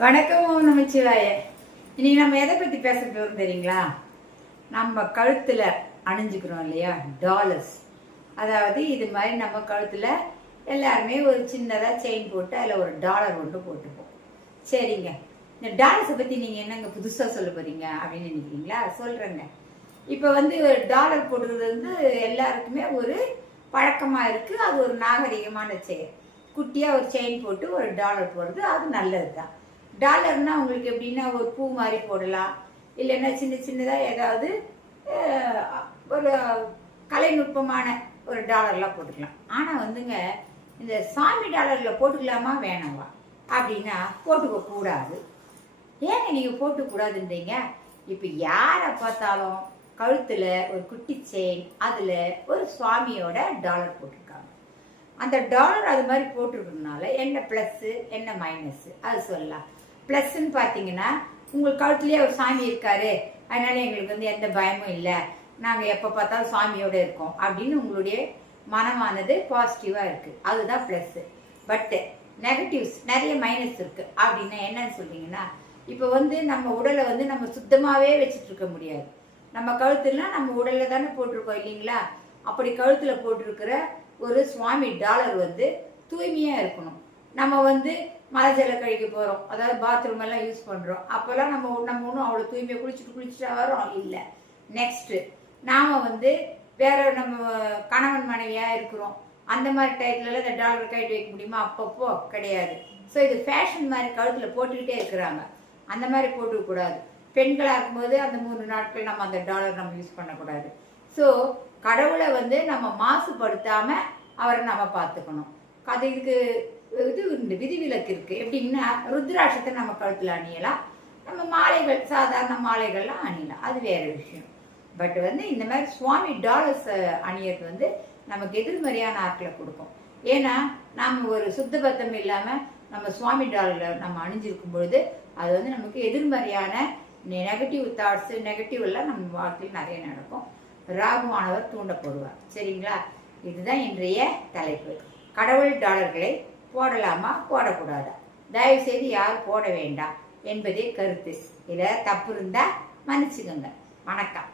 வணக்கம். ஓம் நமச்சிவாய. இன்னைக்கு நம்ம எதை பத்தி பேச போறோம் தெரியுங்களா? நம்ம கழுத்துல அணிஞ்சுக்கிறோம் இல்லையா, டாலர்ஸ். அதாவது இது மாதிரி நம்ம கழுத்துல எல்லாருமே ஒரு சின்னதா செயின் போட்டு அதுல ஒரு டாலர் ஒன்று போட்டுப்போம். சரிங்க, இந்த டாலர்ஸை பத்தி நீங்க என்னங்க புதுசா சொல்ல போறீங்க அப்படின்னு நினைக்கிறீங்களா? சொல்றேங்க. இப்ப ஒரு டாலர் போடுறது எல்லாருக்குமே ஒரு பழக்கமா இருக்கு. அது ஒரு நாகரிகமான செயல். குட்டியா ஒரு செயின் போட்டு ஒரு டாலர் போடுறது அது நல்லதுதான். டாலர்னா உங்களுக்கு எப்படின்னா ஒரு பூ மாதிரி போடலாம், இல்லைன்னா சின்ன சின்னதாக ஏதாவது ஒரு கலைநுட்பமான ஒரு டாலர்லாம் போட்டுக்கலாம். ஆனால் இந்த சாமி டாலரில் போட்டுக்கலாமா வேணாமா அப்படின்னா போட்டுக்க கூடாது. ஏங்க நீங்கள் போட்டுக்கூடாதுன்றீங்க? இப்போ யாரை பார்த்தாலும் கழுத்தில் ஒரு குட்டி செயின், அதில் ஒரு சுவாமியோட டாலர் போட்டிருக்காங்க. அந்த டாலர் அது மாதிரி போட்டிருக்கிறதுனால என்ன ப்ளஸ்ஸு என்ன மைனஸ்ஸு அது சொல்லலாம். ப்ளஸ்ன்னு பார்த்தீங்கன்னா, உங்கள் கழுத்துலேயே ஒரு சாமி இருக்காரு, அதனால எங்களுக்கு எந்த பயமும் இல்லை, நாங்கள் எப்போ பார்த்தாலும் சாமியோடு இருக்கோம் அப்படின்னு உங்களுடைய மனமானது பாசிட்டிவாக இருக்குது. அதுதான் ப்ளஸ்ஸு. பட்டு நெகட்டிவ்ஸ் நிறைய மைனஸ் இருக்குது. அப்படின்னா என்னன்னு சொல்றீங்கன்னா, இப்போ நம்ம உடலை நம்ம சுத்தமாகவே வச்சுட்டு இருக்க முடியாது. நம்ம கழுத்துலனா நம்ம உடலில் தானே போட்டிருக்கோம் இல்லைங்களா? அப்படி கழுத்தில் போட்டிருக்கிற ஒரு சுவாமி டாலர் தூய்மையாக இருக்கணும். நம்ம மலை ஜல கழிக்க போகிறோம், அதாவது பாத்ரூம் எல்லாம் யூஸ் பண்ணுறோம், அப்போல்லாம் நம்ம ஒன்றும் அவ்வளோ தூய்மையாக குளிச்சுட்டு வரோம் இல்லை. நெக்ஸ்ட்டு நாம் வேற நம்ம கணவன் மனைவியாக இருக்கிறோம், அந்த மாதிரி டயத்துலலாம் இந்த டாலர் கைட்டு வைக்க முடியுமா? அப்பப்போ கிடையாது. ஸோ இது ஃபேஷன் மாதிரி கழுத்தில் போட்டுக்கிட்டே இருக்கிறாங்க. அந்த மாதிரி போட்டுக்கூடாது. பெண்களாக இருக்கும்போது அந்த 3 நாட்கள் நம்ம அந்த டாலர் நம்ம யூஸ் பண்ணக்கூடாது. ஸோ கடவுளை நம்ம மாசுபடுத்தாமல் அவரை நம்ம பார்த்துக்கணும். அது இதுக்கு விதிவிலக்கு இருக்கு. எப்படின்னா, ருத்ராட்சத்தை நம்ம கழுத்துல அணியலாம், நம்ம மாலைகள் சாதாரண மாலைகள்லாம் அணியலாம், அது வேற விஷயம். பட் இந்த மாதிரி சுவாமி டாலர்ஸ் அணியது நமக்கு எதிர்மறையான ஆட்களை கொடுக்கும். ஏன்னா நம்ம ஒரு சுத்தபத்தம் இல்லாம நம்ம சுவாமி டாலர் நம்ம அணிஞ்சிருக்கும் பொழுது அது நமக்கு எதிர்மறையான நெகட்டிவ் தாட்ஸ், நெகட்டிவ் எல்லாம் நம்ம வாழ்க்கையில் நிறைய நடக்கும். ராகுவானவர் தூண்டப்படுவார். சரிங்களா? இதுதான் இன்றைய தலைப்பு. கடவுள் டாலர்களை போடலாமா போடக்கூடாதா? தயவு செய்து யாரும் போட வேண்டாம் என்பதே கருத்து. இதில் தப்பு இருந்தால் மன்னிச்சுக்கோங்க. வணக்கம்.